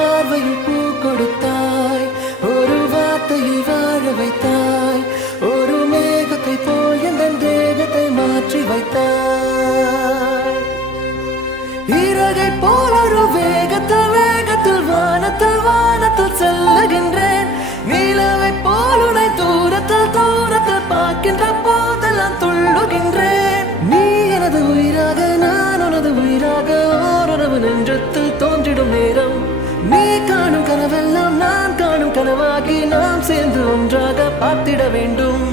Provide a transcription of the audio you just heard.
பார்வையில் பூ கொடுத்தாய், ஒரு வார்த்தையில் வாழ வைத்தாய், ஒரு மேகத்தை போல் என் தேகத்தை மாற்றி வைத்தாய். இறகை போல் ஒரு வேகத்தில் வேகத்தில் வானத்தில் வானத்தில் செல்லுகின்றேன். நிலவை போல் உன்னை தூரத்தில் தூரத்தில் பார்க்கின்ற போதெல்லாம் துள்ளுகின்றேன். நீ எனது உயிராக நான் உனது உயிராக ஓரளவு நெஞ்சத்தில் தோன்றிடும் நேரம். நீ காணும் கனவெல்லாம் நான் காணும் கனவாகி நாம் சேர்ந்து ஒன்றாக பார்த்திட வேண்டும்.